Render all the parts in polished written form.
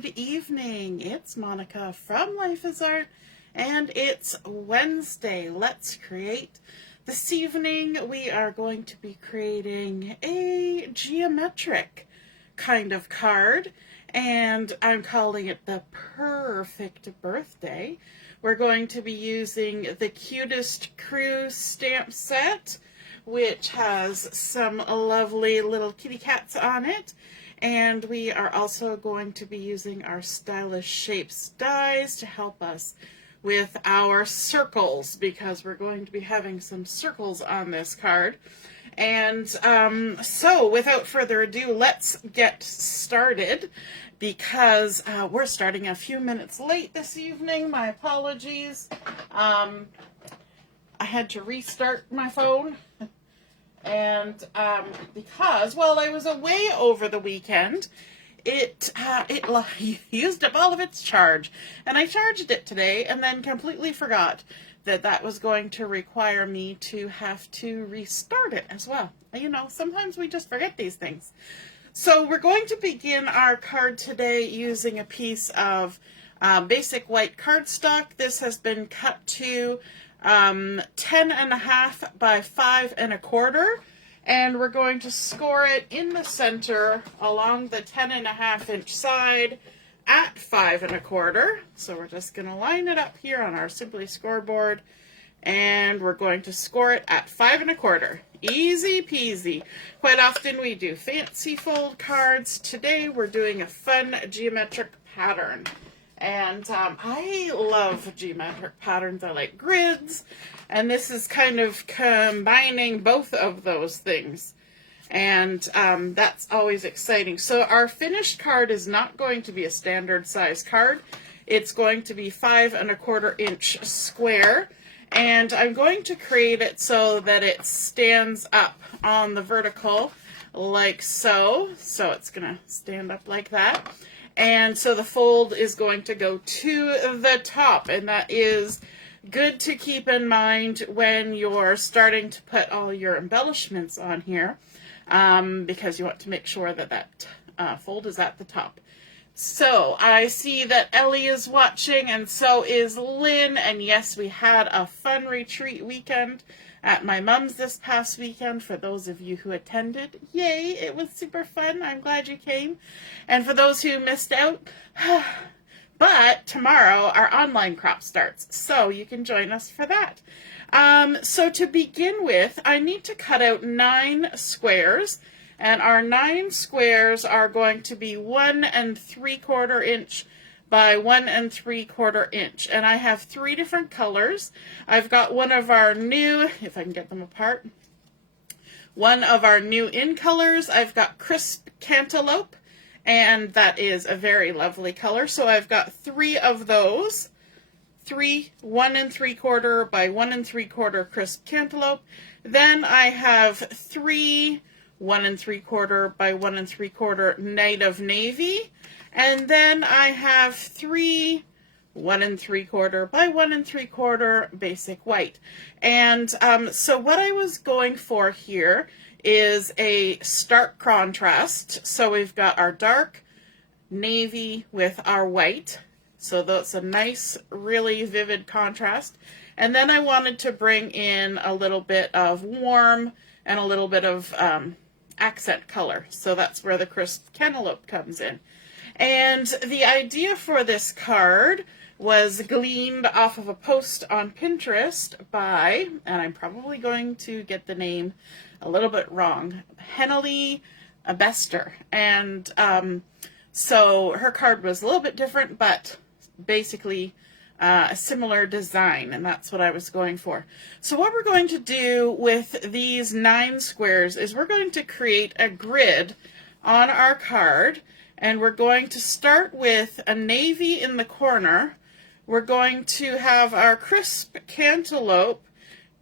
Good evening. It's Monica from Life is Art, and it's Wednesday. Let's create. This evening we are going to be creating a geometric kind of card, and I'm calling it the Purr-fect birthday. We're going to be using the Cutest Crew stamp set, which has some lovely little kitty cats on it. And we are also going to be using our Stylish Shapes dies to help us with our circles, because we're going to be having some circles on this card. And so without further ado, let's get started, because we're starting a few minutes late this evening. My apologies. I had to restart my phone. And because, well, I was away over the weekend, it used up all of its charge. And I charged it today and then completely forgot that that was going to require me to have to restart it as well. You know, sometimes we just forget these things. So we're going to begin our card today using a piece of basic white cardstock. This has been cut to 10.5 by 5 1/4, and we're going to score it in the center along the 10.5 inch side at 5 1/4. So we're just going to line it up here on our Simply scoreboard, and we're going to score it at 5 1/4. Easy peasy. Quite often we do fancy fold cards. Today we're doing a fun geometric pattern. And I love geometric patterns. I like grids, and this is kind of combining both of those things. And that's always exciting. So our finished card is not going to be a standard size card. It's going to be 5 1/4 inch square. And I'm going to create it so that it stands up on the vertical like so. So it's going to stand up like that. And so the fold is going to go to the top, and that is good to keep in mind when you're starting to put all your embellishments on here, because you want to make sure that that fold is at the top. So I see that Ellie is watching, and so is Lynn, and yes, we had a fun retreat weekend at my mom's this past weekend. For those of you who attended, yay, it was super fun. I'm glad you came. And for those who missed out, but tomorrow our online crop starts, so you can join us for that. So to begin with, I need to cut out 9 squares, and our 9 squares are going to be 1 3/4 inch by 1 3/4 inch. And I have 3 different colors. I've got one of our new, if I can get them apart, one of our new in colors. I've got crisp Cantaloupe, and that is a very lovely color. So I've got 3 of those. 3 1 3/4 by 1 3/4 crisp Cantaloupe. Then I have 3 1 3/4 by 1 3/4 Night of Navy. And then I have 3 1 3/4 by 1 3/4 basic white. And so what I was going for here is a stark contrast. So we've got our dark navy with our white. So that's a nice, really vivid contrast. And then I wanted to bring in a little bit of warm and a little bit of accent color. So that's where the crisp Cantaloupe comes in. And the idea for this card was gleaned off of a post on Pinterest by, and I'm probably going to get the name a little bit wrong, Henley Bester. And so her card was a little bit different, but basically a similar design, and that's what I was going for. So what we're going to do with these 9 squares is we're going to create a grid on our card. And we're going to start with a navy in the corner. We're going to have our crisp Cantaloupe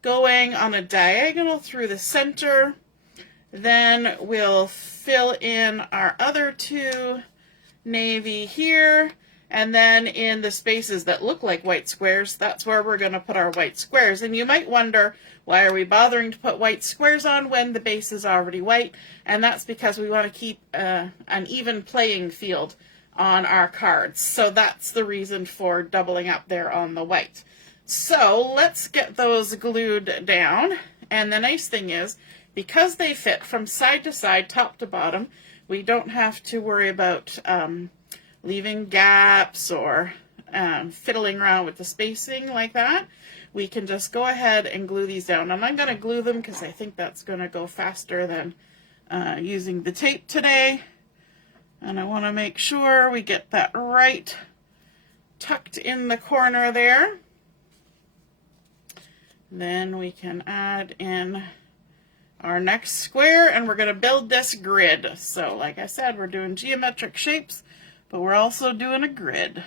going on a diagonal through the center. Then we'll fill in our other 2 navy here. And then in the spaces that look like white squares, that's where we're going to put our white squares. And you might wonder, why are we bothering to put white squares on when the base is already white? And that's because we want to keep an even playing field on our cards. So that's the reason for doubling up there on the white. So let's get those glued down. And the nice thing is, because they fit from side to side, top to bottom, we don't have to worry about leaving gaps or fiddling around with the spacing like that. We can just go ahead and glue these down. And I'm going to glue them because I think that's going to go faster than using the tape today. And I want to make sure we get that right tucked in the corner there. Then we can add in our next square, and we're going to build this grid. So like I said, we're doing geometric shapes, but we're also doing a grid.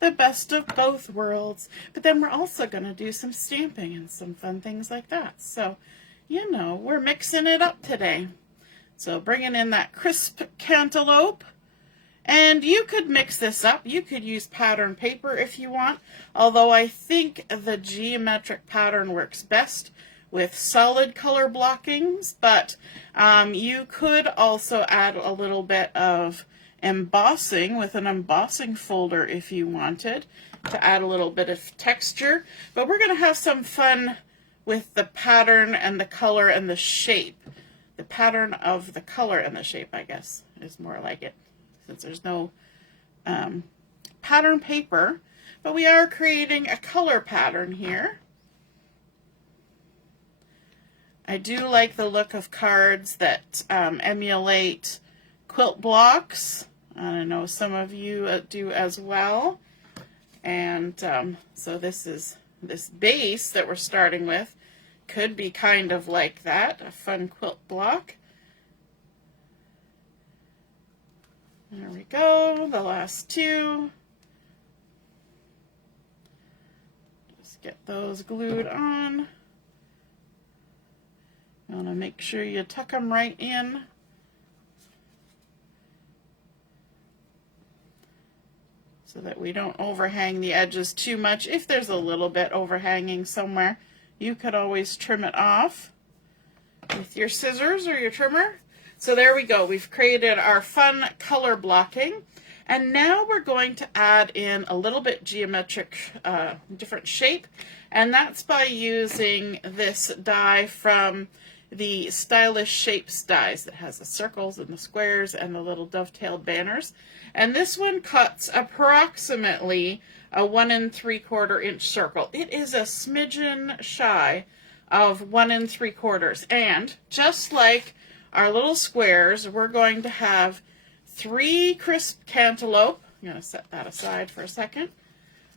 The best of both worlds. But then we're also going to do some stamping and some fun things like that. So, you know, we're mixing it up today. So bringing in that crisp cantaloupe. And you could mix this up. You could use pattern paper if you want, although I think the geometric pattern works best with solid color blockings, but you could also add a little bit of embossing with an embossing folder if you wanted to add a little bit of texture. But we're going to have some fun with the pattern and the color and the shape. The pattern of the color and the shape, I guess, is more like it, since there's no pattern paper, but we are creating a color pattern here. I do like the look of cards that emulate quilt blocks. I know some of you do as well. And so this base that we're starting with could be kind of like that, a fun quilt block. There we go, the last two. Just get those glued on. You want to make sure you tuck them right in. So that we don't overhang the edges too much. If there's a little bit overhanging somewhere, you could always trim it off with your scissors or your trimmer. So there we go. We've created our fun color blocking. And now we're going to add in a little bit geometric, different shape. And that's by using this die from the Stylish Shapes dies that has the circles and the squares and the little dovetailed banners. And this one cuts approximately a 1 3/4 inch circle. It is a smidgen shy of 1 3/4. And just like our little squares, we're going to have 3 crisp cantaloupe. I'm going to set that aside for a second.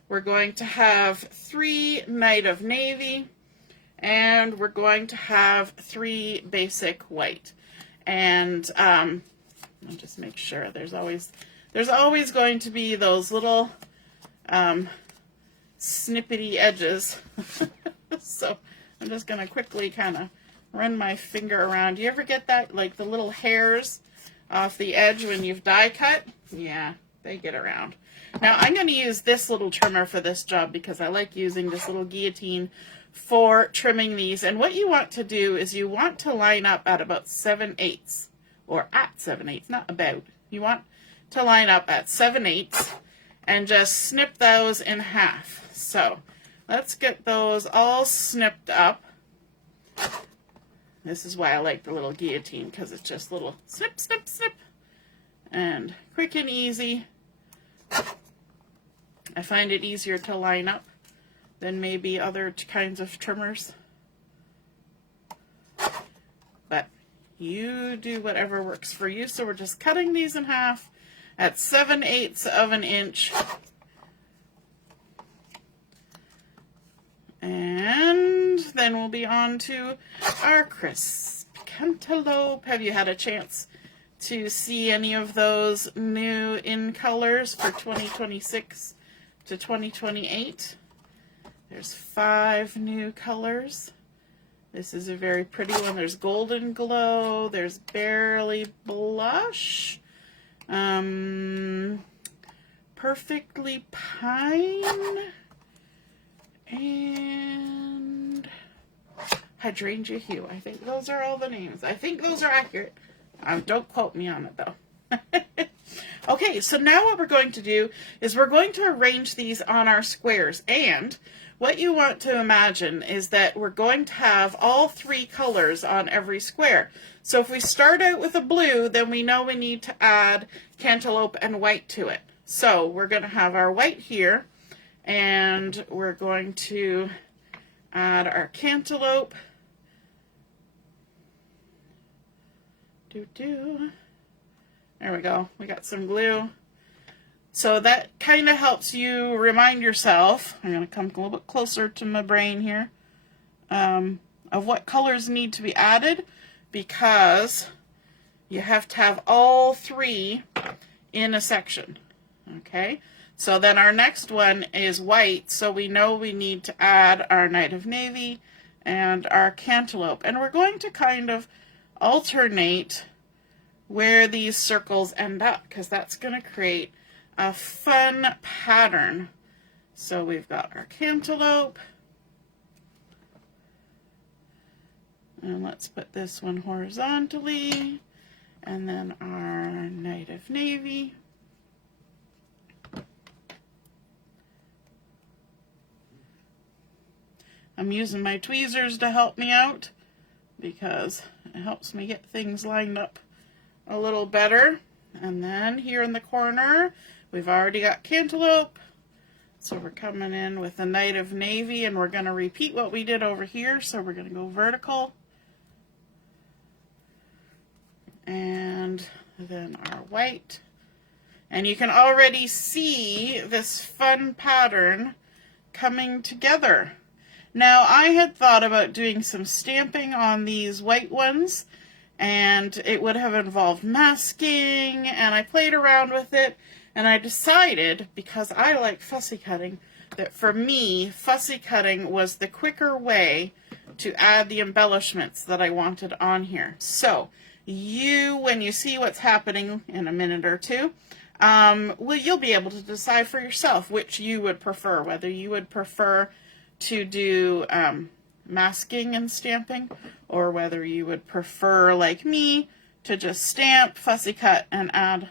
We're going to have 3 Night of Navy, and we're going to have 3 basic white. And I'll just make sure there's always going to be those little snippety edges. So I'm just going to quickly kind of run my finger around. Do you ever get that, like the little hairs off the edge when you've die cut? Yeah, they get around. Now I'm going to use this little trimmer for this job because I like using this little guillotine for trimming these. And what you want to do is you want to line up at about 7/8, or at 7/8, not about. You want to line up at 7/8 and just snip those in half. So let's get those all snipped up. This is why I like the little guillotine, because it's just little snip, snip, snip, and quick and easy. I find it easier to line up than maybe other kinds of trimmers. But you do whatever works for you. So we're just cutting these in half at 7/8 of an inch. And then we'll be on to our crisp cantaloupe. Have you had a chance to see any of those new in colors for 2026 to 2028? There's 5 new colors. This is a very pretty one. There's Golden Glow, there's Barely Blush, Perfectly Pine, and Hydrangea Hue. I think those are all the names. I think those are accurate. Don't quote me on it though. Okay, so now what we're going to do is we're going to arrange these on our squares. And what you want to imagine is that we're going to have all 3 colors on every square. So if we start out with a blue, then we know we need to add cantaloupe and white to it. So we're going to have our white here, and we're going to add our cantaloupe. There we go. We got some glue. So that kind of helps you remind yourself, I'm going to come a little bit closer to my brain here, of what colors need to be added, because you have to have all 3 in a section. Okay, so then our next one is white, so we know we need to add our Night of Navy and our cantaloupe. And we're going to kind of alternate where these circles end up, because that's going to create a fun pattern. So we've got our cantaloupe, and let's put this one horizontally, and then our Night of Navy. I'm using my tweezers to help me out because it helps me get things lined up a little better. And then here in the corner, we've already got cantaloupe. So we're coming in with the Night of Navy, and we're going to repeat what we did over here. So we're going to go vertical. And then our white. And you can already see this fun pattern coming together. Now, I had thought about doing some stamping on these white ones, and it would have involved masking, and I played around with it, and I decided, because I like fussy cutting, that for me, fussy cutting was the quicker way to add the embellishments that I wanted on here. So, when you see what's happening in a minute or two, you'll be able to decide for yourself which you would prefer, whether you would prefer to do masking and stamping, or whether you would prefer, like me, to just stamp, fussy cut, and add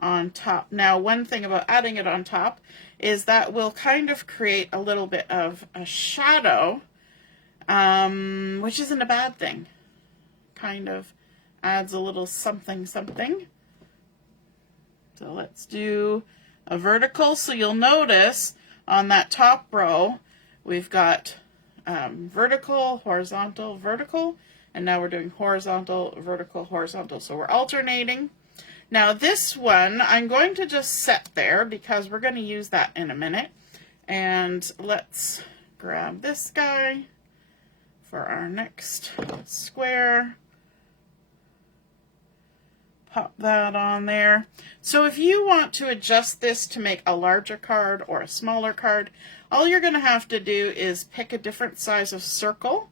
on top. Now, one thing about adding it on top is that will kind of create a little bit of a shadow, which isn't a bad thing. Kind of adds a little something something. So let's do a vertical. So you'll notice on that top row, we've got vertical, horizontal, vertical, and now we're doing horizontal, vertical, horizontal. So we're alternating. Now this one, I'm going to just set there because we're going to use that in a minute. And let's grab this guy for our next square. Pop that on there. So if you want to adjust this to make a larger card or a smaller card, all you're going to have to do is pick a different size of circle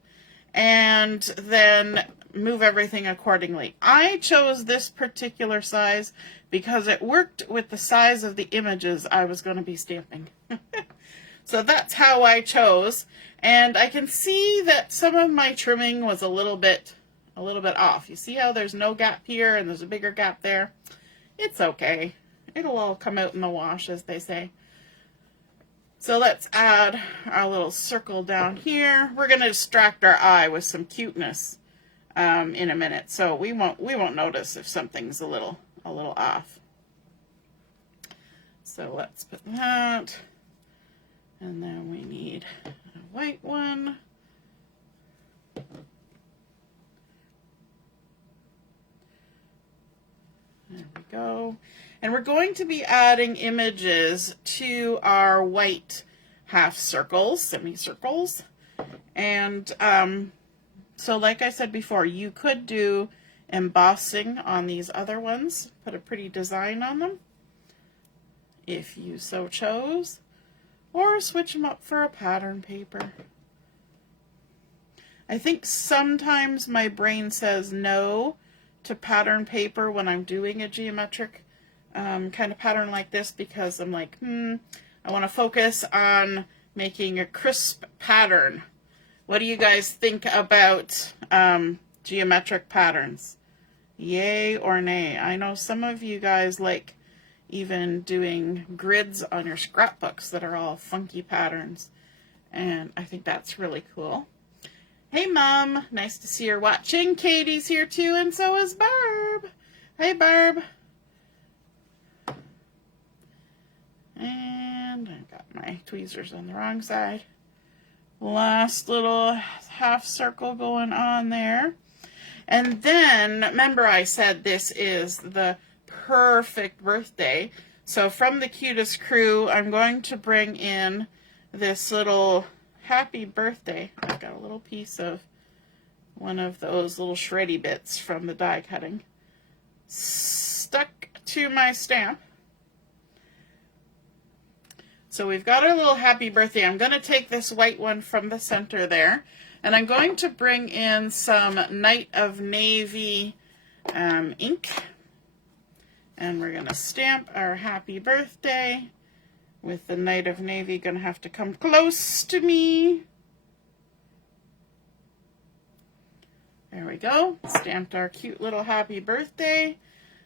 and then move everything accordingly. I chose this particular size because it worked with the size of the images I was going to be stamping. So that's how I chose. And I can see that some of my trimming was a little bit off. You see how there's no gap here and there's a bigger gap there? It's okay. It'll all come out in the wash, as they say. So let's add our little circle down here. We're going to distract our eye with some cuteness in a minute, so we won't notice if something's a little off. So let's put that, and then we need a white one. There we go. And we're going to be adding images to our white half circles, semicircles. And so like I said before, you could do embossing on these other ones, put a pretty design on them, if you so chose, or switch them up for a pattern paper. I think sometimes my brain says no to pattern paper when I'm doing a geometric kind of pattern like this, because I'm like, I want to focus on making a crisp pattern. What do you guys think about geometric patterns? Yay or nay? I know some of you guys like even doing grids on your scrapbooks that are all funky patterns. And I think that's really cool. Hey, Mom. Nice to see you're watching. Katie's here too, and so is Barb. Hey, Barb. And I got my tweezers on the wrong side. Last little half circle going on there. And then, remember I said this is the Purr-fect birthday. So from the Cutest Crew, I'm going to bring in this little happy birthday. I've got a little piece of one of those little shreddy bits from the die cutting stuck to my stamp. So we've got our little happy birthday. I'm going to take this white one from the center there, and I'm going to bring in some Night of Navy ink, and we're going to stamp our happy birthday with the Night of Navy. Going to have to come close to me. There we go. Stamped our cute little happy birthday,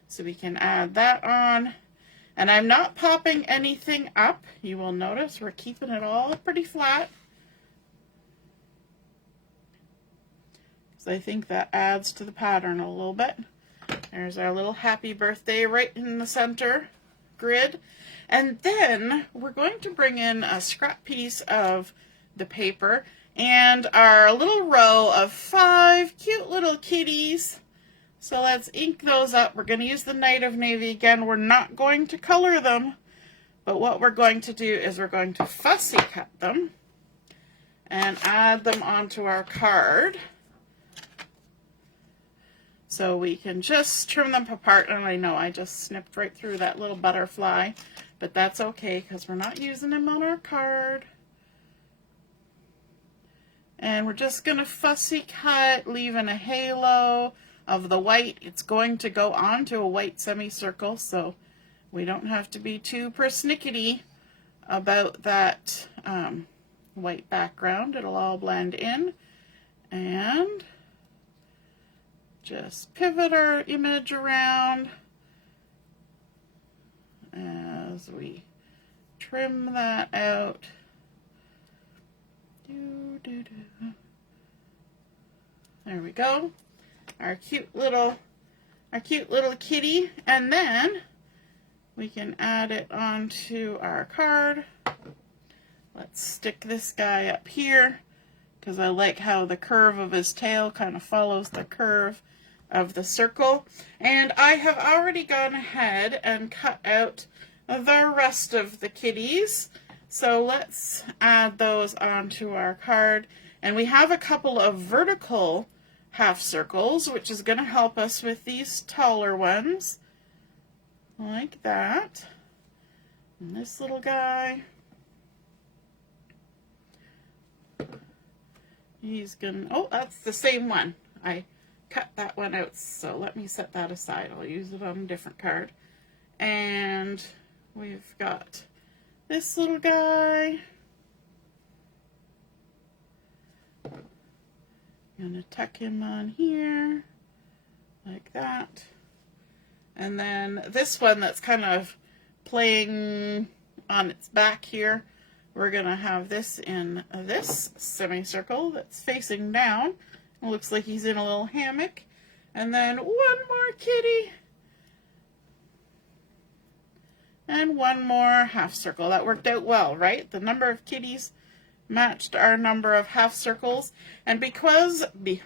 so we can add that on. And I'm not popping anything up. You will notice we're keeping it all pretty flat, because I think that adds to the pattern a little bit. There's our little happy birthday right in the center grid. And then we're going to bring in a scrap piece of the paper and our little row of 5 cute little kitties. So let's ink those up. We're going to use the Night of Navy again. We're not going to color them, but what we're going to do is we're going to fussy cut them and add them onto our card. So we can just trim them apart, and I know I just snipped right through that little butterfly, but that's okay because we're not using them on our card. And we're just going to fussy cut, leaving a halo of the white. It's going to go onto a white semicircle, so we don't have to be too persnickety about that white background. It'll all blend in. And just pivot our image around as we trim that out. There we go. Our cute little kitty, and then we can add it onto our card. Let's stick this guy up here because I like how the curve of his tail kind of follows the curve of the circle. And I have already gone ahead and cut out the rest of the kitties. So let's add those onto our card. And we have a couple of vertical half circles, which is going to help us with these taller ones, like that. And this little guy, he's going to, oh, that's the same one. I cut that one out, so let me set that aside. I'll use it on a different card. And we've got this little guy. I'm going to tuck him on here, like that. And then this one that's kind of playing on its back here, we're going to have this in this semicircle that's facing down. It looks like he's in a little hammock. And then one more kitty. And one more half circle. That worked out well, right? The number of kitties matched our number of half circles. And because we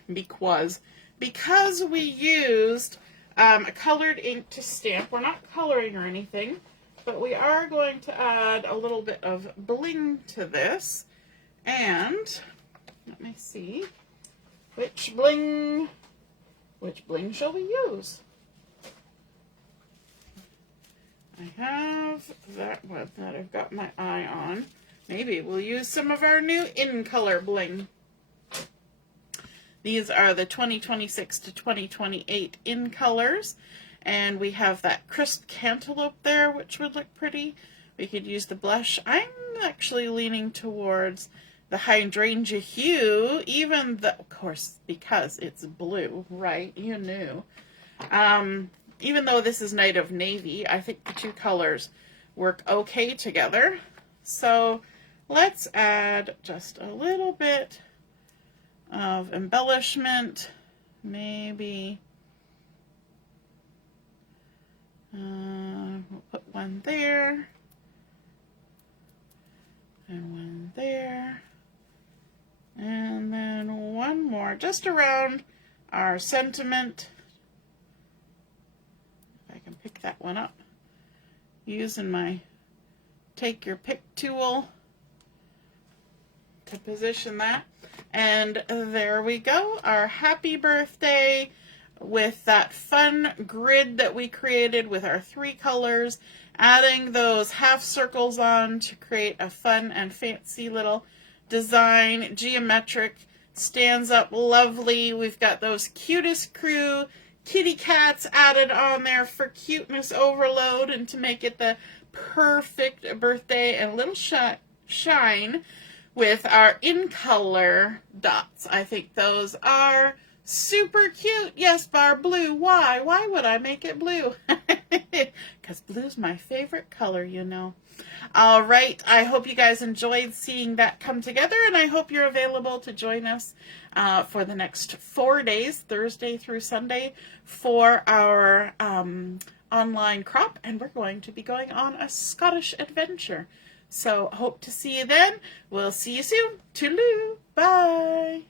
used colored ink to stamp, we're not coloring or anything, but we are going to add a little bit of bling to this. And let me see, which bling shall we use? I have that one that I've got my eye on. Maybe we'll use some of our new in color bling. These are the 2026 to 2028 in colors, and we have that crisp cantaloupe there, which would look pretty. We could use the blush. I'm actually leaning towards the hydrangea hue, even though, of course, because it's blue, right? You knew. even though this is Night of Navy, I think the two colors work okay together. So let's add just a little bit of embellishment, maybe we'll put one there and one there, and then one more just around our sentiment. If I can pick that one up using my take your pick tool to position that. And there we go, our happy birthday with that fun grid that we created with our 3 colors, adding those half circles on to create a fun and fancy little design, geometric, stands up lovely. We've got those Cutest Crew kitty cats added on there for cuteness overload and to make it the perfect birthday, and a little shine with our in color dots. I think those are super cute. Yes, Barb, blue. Why? Why would I make it blue? Because blue's my favorite color, you know. All right, I hope you guys enjoyed seeing that come together, and I hope you're available to join us for the next 4 days, Thursday through Sunday, for our online crop, and we're going to be going on a Scottish adventure. So hope to see you then. We'll see you soon. Toodaloo. Bye.